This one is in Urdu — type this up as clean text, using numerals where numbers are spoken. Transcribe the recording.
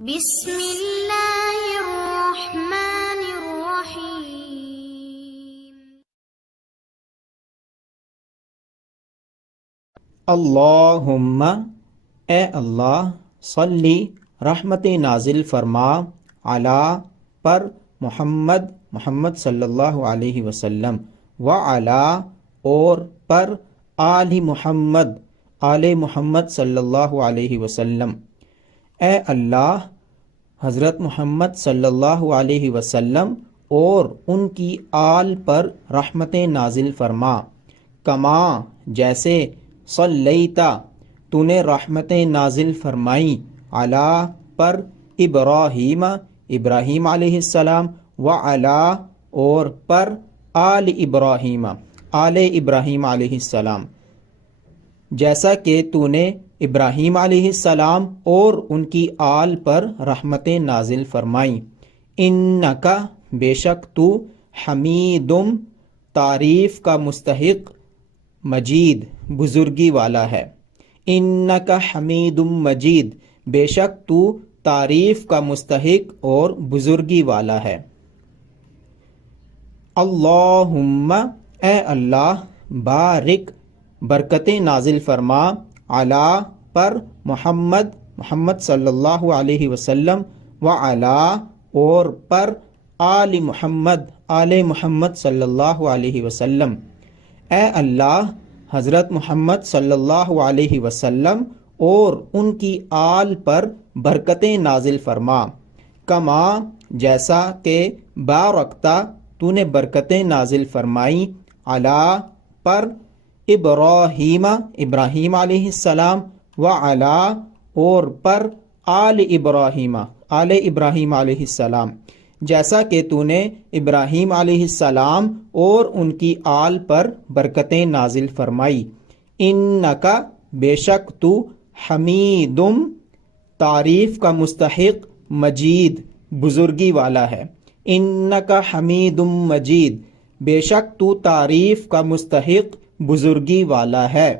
بسم اللہ الرحمن الرحیم۔ اللہم اے اللہ، صلی رحمت نازل فرما، علی پر محمد صلی اللہ علیہ وسلم، وعلی اور پر آل محمد صلی اللہ علیہ وسلم۔ اے اللہ، حضرت محمد صلی اللہ علیہ وسلم اور ان کی آل پر رحمتیں نازل فرما، کما جیسے صلیتا تو نے رحمتیں نازل فرمائیں، علی پر ابراہیم علیہ السلام، وعلی اور پر آل ابراہیم علیہ السلام، جیسا کہ تو نے ابراہیم علیہ السلام اور ان کی آل پر رحمتیں نازل فرمائیں۔ انکا بے شک تو، حمیدم تعریف کا مستحق، مجید بزرگی والا ہے۔ انکا حمیدم مجید، بے شک تو تعریف کا مستحق اور بزرگی والا ہے۔ اللہم اے اللہ، بارک برکتیں نازل فرما، علی پر محمد صلی اللہ علیہ وسلم، وعلی اور پر آل محمد صلی اللہ علیہ وسلم۔ اے اللہ، حضرت محمد صلی اللہ علیہ وسلم اور ان کی آل پر برکتیں نازل فرما، کما جیسا کہ بارکتا تو نے برکتیں نازل فرمائیں، علی پر ابراہیم علیہ السلام، وعلی اور پر آل ابراہیم علیہ السلام، جیسا کہ تو نے ابراہیم علیہ السلام اور ان کی آل پر برکتیں نازل فرمائی۔ انکا بے شک تو، حمیدم تعریف کا مستحق، مجید بزرگی والا ہے۔ انکا حمیدم مجید، بے شک تو تعریف کا مستحق، بزرگی والا ہے۔